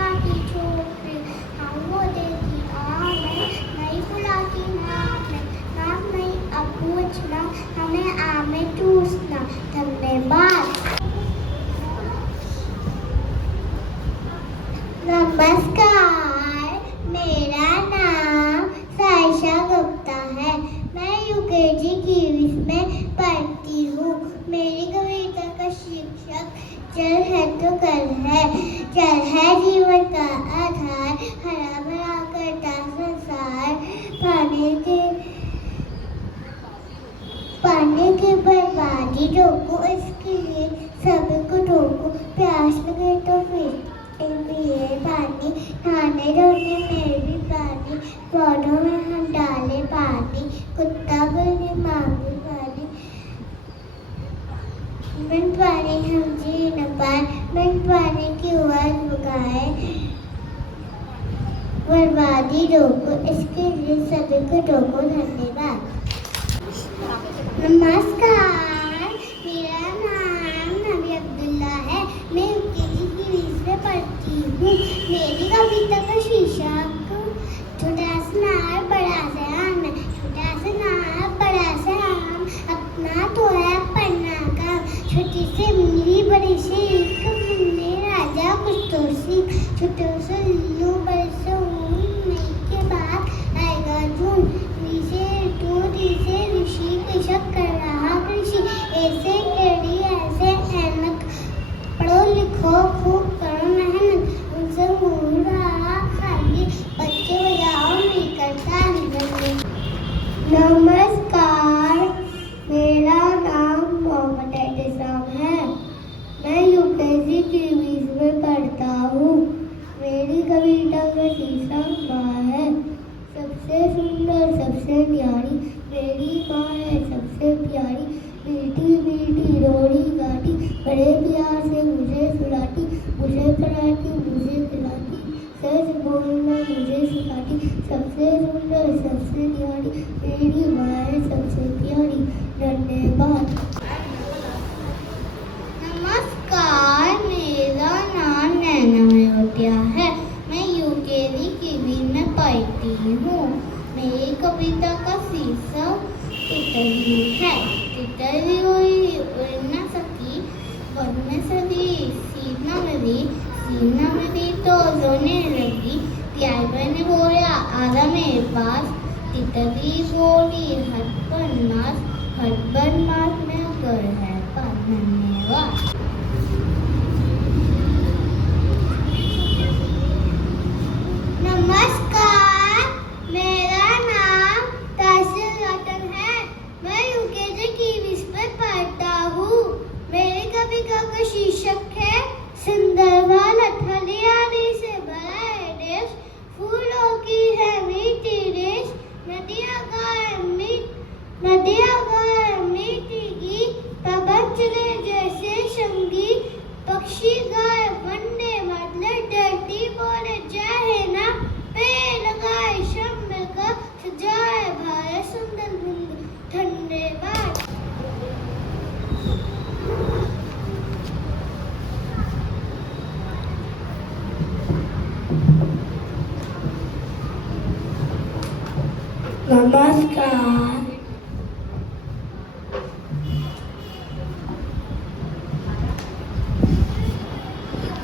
फुला की छोकरी, हाँ वो देखी आमने, नहीं फुला की नाक नहीं अब पूछना, हमें आमे चूसना। धन्यवाद। नमस्कार, मेरा नाम साइशा गुप्ता है। मैं यूकेजी की में पढ़ती हूँ। मेरी कविता का शीर्षक जल है तो कल है। जल है जीवन का आधार, हरा भरा करता संसार। पानी की बर्बादी रोको, इसके लिए सबको रोको। प्यास लगे तो फिर पिए पानी, नहाने धोने में भी पानी, पौधों में हम डाले पानी, कुत्ता बोले मांगे पानी। बिन पानी हम जी न पाए, बिन पानी की आवाज उगाए। बर्बादी रोको, इसके लिए सभी को रोको। धन्यवाद। नमस्कार, मेरा नाम नबी अब्दुल्ला है। मैं यूकेजी की में पढ़ती हूँ। मेरी कविता का शीर्षक छोटा सा नार बड़ा सा आम है। छोटा सा नार बड़ा सा आम, अपना तो है पन्ना का। छोटी से उंगली बड़ी सी ईख, हमने राजा कुछ तो सीख। छोटे से उल्लू बड़े से ऊन, मई के बाद आएगा जून। नीचे ऋतु ऋषि कृषक कर रहा कृषि। ऐसे एड़ी ऐसे ऐनक, पढ़ो लिखो खूब करो मेहनत। उनसे मुँह रहा खाली, बच्चे बजाओ नहीं करता निगम। नमस्कार, मेरा नाम मोहम्मद एहतिसाम है। मैं यूकेजी की में पढ़ता हूँ। मेरी कविता का शीर्षक माँ है। सबसे सुंदर सबसे न्यारी मेरी माँ है, सबसे प्यारी। मीठी मीठी रोड़ी गाती, बड़े प्यार से मुझे सुलाती। मुझे पढ़ाती मुझे खिलाती, सच बोलना मुझे सिखाती। सबसे सुंदर सबसे न्यारी मेरी माँ है, सबसे प्यारी। धन्यवाद। नमस्कार, मेरा नाम नैना मयोटिया है। मैं यूकेजी की में पढ़ती हूँ। मेरी कविता का शीर्षक तितली है। तितली हुई उड़ न सकी, वन में सदी सीना मेरी तो रोने लगी। प्यारे ने बोला आजा मेरे पास, तितली बोली हट बदमाश में कर है पास। धन्यवाद। नमस्कार, मेरा नाम तासिर रतन है। मैं यूकेजी की में पढ़ता हूँ। मेरी कविता का शीर्षक है सुंदरवन। हरियाली से भरा है देश, फूलों की है मीठी देश। नदियाँ गाए मीठी गीत, पवन चले जैसे संगी। पक्षी गाए वंदे मातरम, धरती बोले जय है ना। पेड़ लगाए सब मिलकर, सजाए भारत सुंदर भूमि। धन्यवाद।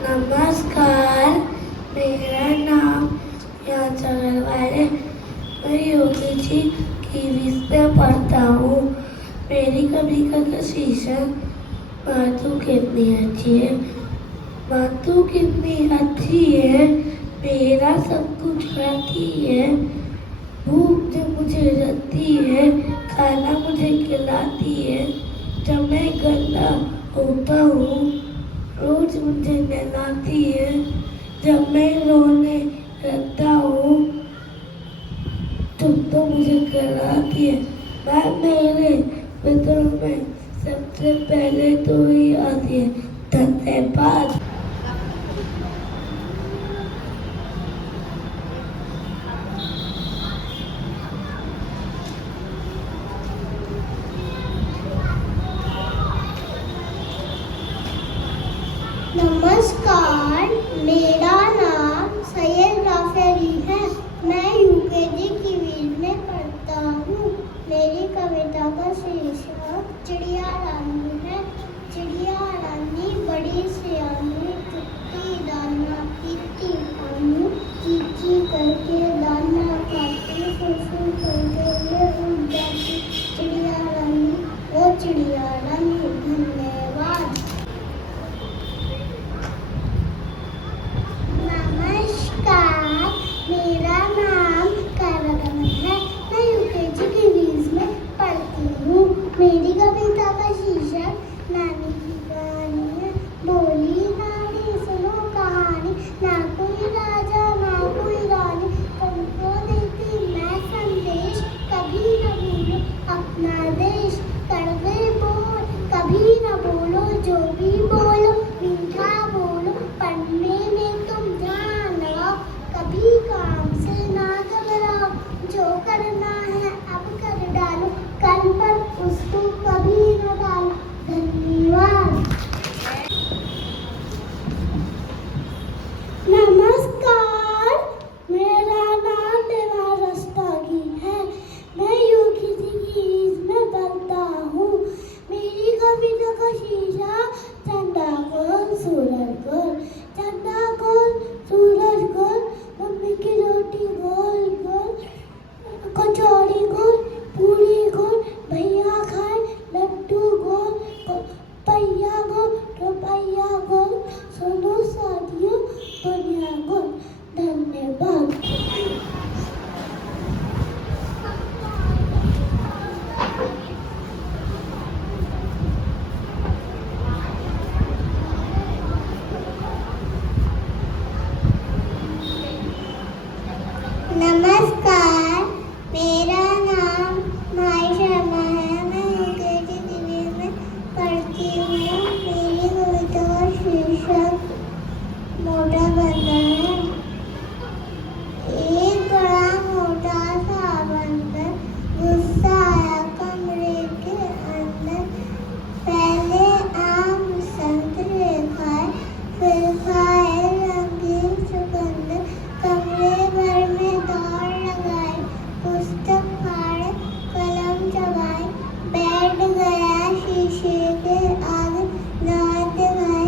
नमस्कार, मेरा नाम अग्रवाल है। मैं यूकेजी की में पढ़ता हूँ। मेरी कविता का शीर्षक मातू कितनी अच्छी है। मातू कितनी अच्छी है, मेरा सब कुछ खाती है। भूख जब मुझे लगती है, खाना मुझे खिलाती है। जब मैं गंदा होता हूँ, रोज मुझे नहलाती है। जब मैं रोने लगता हूँ, तुम तो मुझे कराती है। मैं मेरे मित्रों में सबसे पहले तो ही आती है। धन्यवाद। नमस्कार, मेरा नाम कविता का शीशा, चंदा गोल सूरज गोल, चंदा गोल सूरज गोल, मम्मी की रोटी गोल गोल, कचौड़ी गोल पूरी गोल, भैया खाए लड्डू गोल, पैया गोल रुपया गोल, सुनो साथियों दुनिया गोल। धन्यवाद। नमस्कार, मेरा नाम माही शर्मा है। मैं यूकेजी में पढ़ती हूँ। मेरी कविता का शीर्षक मोटा बंदर है। एक बड़ा मोटा सा बंदर गुस्सा आया कमरे के अंदर। पहले आम संतरे खाए, फिर खाए रंगीन चुकंदर। कमरे भर में दौड़ लगाई, पुस्तक फाड़े कलम चबाई, बैठ गया शीशे के आगे, दांत दिखाए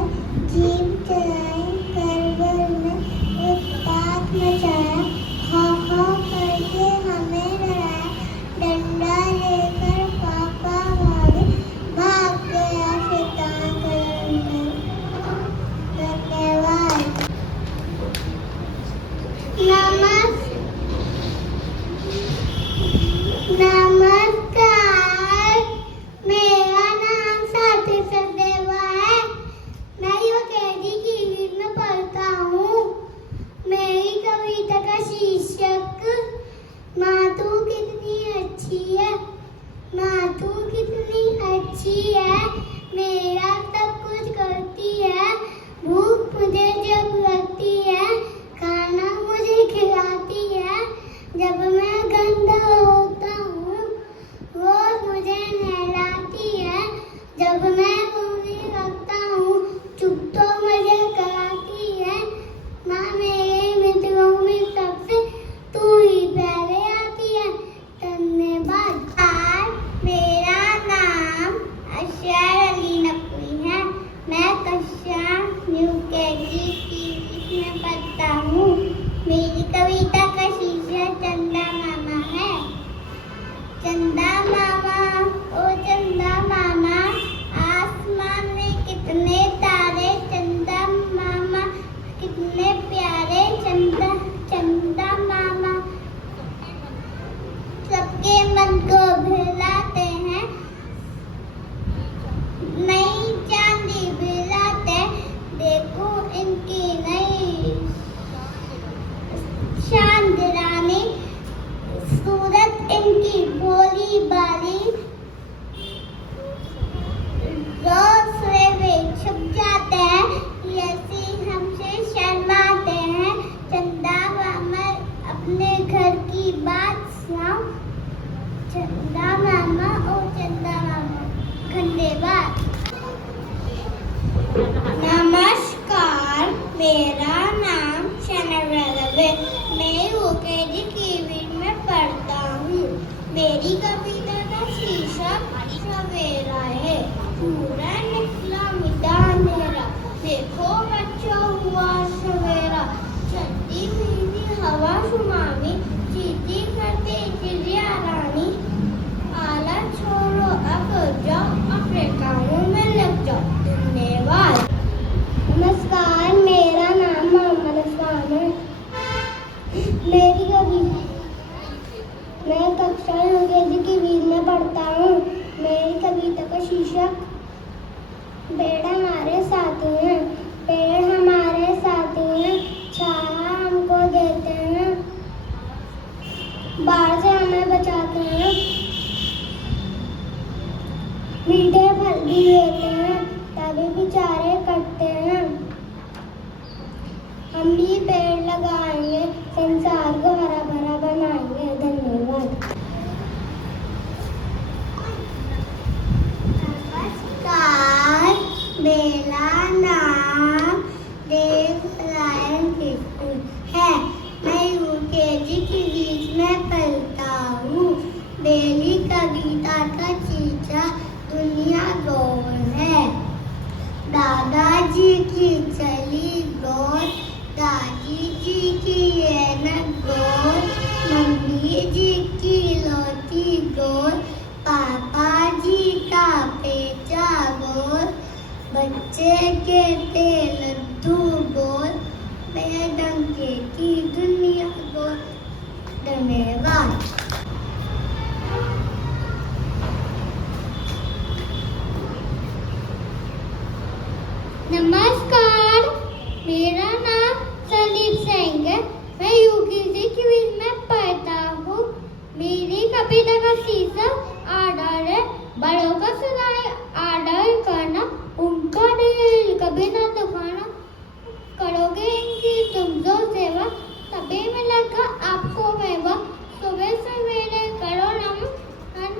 जीभ चलाई, घर में उत्पात मचाया, खा खा करके हमें डराया। डंडा लेकर पापा भागे, भाग गया शैतान कलम में। धन्यवाद। नमस्कार, मेरा नाम साथी सचदेवा है। मैं यूकेजी की में पढ़ता हूँ। मेरी कविता का शीर्षक माँ तू कितनी अच्छी है, माँ तू कितनी अच्छी है, मेरा सब कुछ करती है। भूख मुझे जब लगती है, खाना मुझे खिलाती है। जब मैं गंदा होता हूँ, रोज मुझे नहलाती है। जब मैं उंगली रखता हूँ, चुप तो मुझे कराती है। माँ मेरे मित्रों में सबसे तू ही पहले आती है। धन्यवाद। मेरा नाम अशर अली नकवी है। मैं कक्षा यूकेजी में पढ़ता हूँ। मेरी कविता का शीर्षक चंदा मामा है। चंदा मामा ओ चंदा मामा, आसमान में कितने तारे, चंदा मामा कितने प्यारे। चंदा चंदा मामा सबके मन को बहलाते हैं, नई चांदी बिलाते। देखो इनकी नई शान दिलानी, सूरत इनकी भोली बाली, रोज से वे छुप जाते हैं, ऐसे हमसे शर्माते हैं। चंदा मामा अपने घर की बात सुनाओ, चंदा मामा ओ चंदा मामा। धन्यवाद। नमस्कार, मेरा नाम शनरवे। मैं यूकेजी की में पढ़ता हूँ। मेरी कविता का शीर्षक सवेरा है। पूरा निकला मिटा अंधेरा, देखो बच्चों हुआ सवेरा। चलती हुई हवा सुमामी, चींटी करते चिड़िया रानी। आला छोड़ो अब जाओ, अपने कामों में लग जाओ। धन्यवाद। नमस्कार, मेरा नाम मोहम्मद अफसान है। मेरी कविता, मैं कक्षा यूकेजी की बीच में पढ़ता हूँ। मेरी कविता का शीर्षक पेड़ हमारे साथी हैं। पेड़ हमारे साथी हैं, छाया हमको देते हैं, बाढ़ से हमें बचाते हैं, मीठे फल भी देते हैं, तभी बेचारे कटते हैं। हम भी पेड़ लगाएंगे, संसार को हरा भरा बनाएंगे। धन्यवाद। नमस्कार, मेरा नाम देवरायन है। मैं यूकेजी की बीच में पढ़ता हूँ। मेरी कविता का शीर्षक दुनिया गोल है। दादाजी की चली गोल, दादी जी की ऐनक गोल, मम्मी जी की लौटी गोल, पापा जी का पेचा गोल, बच्चे के लड्डू गोल, मैडम के की दुनिया गोल। धन्यवाद। नमस्कार, मेरा नाम संदीप सिंह है। मैं यूकेजी की में पढ़ता हूँ। मेरी कविता का शीर्षक आदर है। बड़ों का सदाई आदर करना, उनका दिल कभी ना दुखाना। करोगे इनकी तुम जो सेवा, तभी मिलेगा आपको मेवा। सुबह सवेरे करो नमन,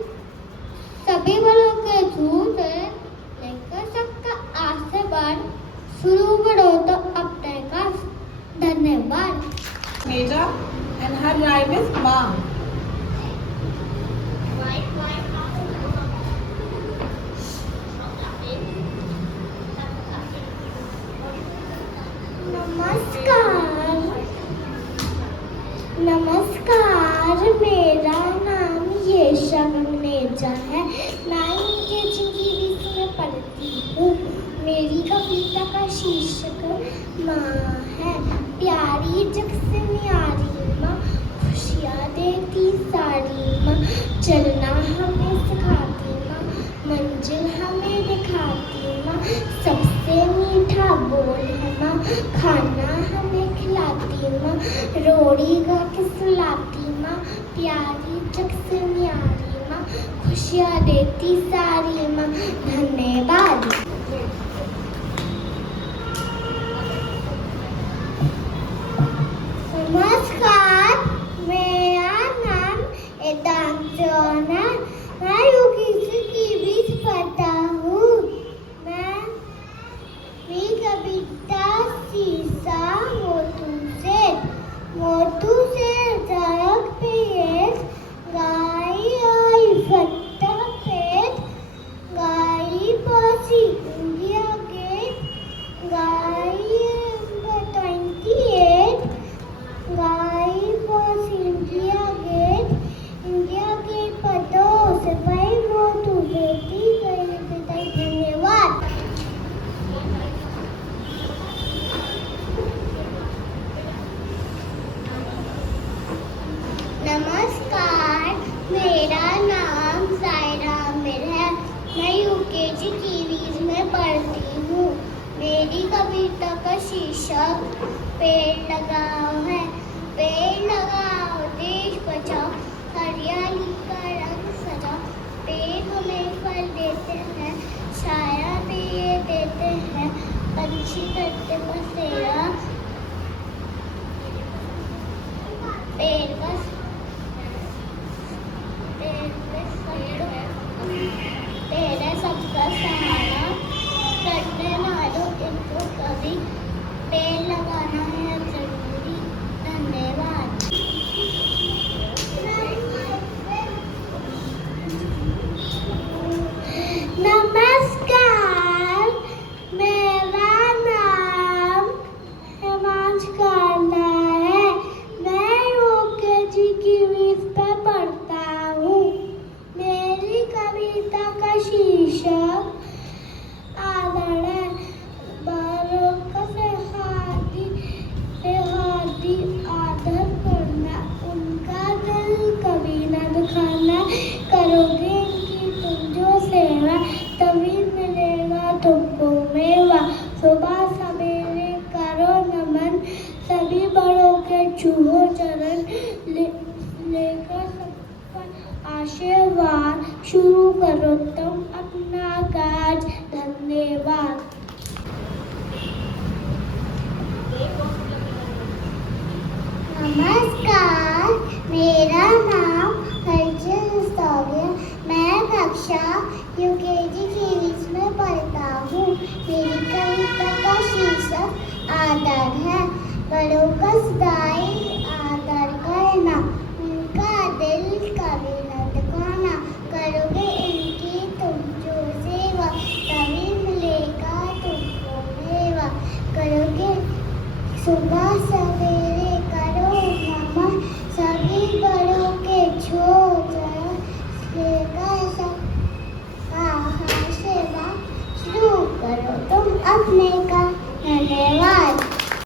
सभी बड़ों के झूठ लेकर सबका आशीर्वाद। शुरू करो तो अब तक का। धन्यवाद। Meja and her rhyme is Ma. नमस्कार, मेरा नाम येशा मेजा है। मैं यूकेजी की में पढ़ती हूँ। मेरी कविता का शीर्षक माँ है। प्यारी जग से न्यारी माँ, खुशियाँ देती सारी माँ, चलना हमें सिखाती माँ, मंजिल हमें दिखाती माँ, सबसे मीठा बोल है माँ, खाना हमें खिलाती माँ, रोड़ी गा के सुलाती माँ, प्यारी जग से न्यारी माँ, खुशियाँ देती सारी माँ। धन्यवाद। नमस्कार, मेरा नाम एदांशोन है। मैं यूकेजी की पढ़ता हूँ। मेरी कविता शीर्षक मोटू से सड़क पे एक गाय आई फट्टा पेट, गाय पहुंची इंडिया गेट, गाय 28, गाय पहुंची इंडिया गेट पर दो सिपाही मोटू बेटी गई पिटाई। धन्यवाद। नमस्कार, मेरा नाम सायरा आमिर है। मैं यूकेजी की में पढ़ती हूँ। मेरी कविता का शीर्षक पेड़ लगाओ है। पेड़ लगाओ, देश बचाओ, हरियाली का रंग सजाओ। पेड़ हमें फल देते हैं, छाया भी ये देते हैं, पंछी करते बसेरा। पेड़ तेरा सबका सहारा, करने ना दो इनको कभी, पेड़ लगाना है जरूरी। धन्यवाद। नमस्कार, मेरा नाम हेमांश कांडा है। मैं यूकेजी की पे पढ़ता हूँ। मेरी कविता का शीर्षक आदर है। बड़ों का बेहद आदर करना, उनका दिल कभी न दुखाना। करोगे इनकी तुम जो सेवा, तभी मिलेगा तुमको मेवा। सुबह सवेरे करो नमन, सभी बड़ों के छुओ चरण, लेकर सबका आशीर्वाद। शुरू करो तुम अपना काज। धन्यवाद। नमस्कार, मेरा नाम हर्षल है। मैं कक्षा यूकेजी की में पढ़ता हूँ। मेरी कविता का शीर्षक आदर है। बड़ों का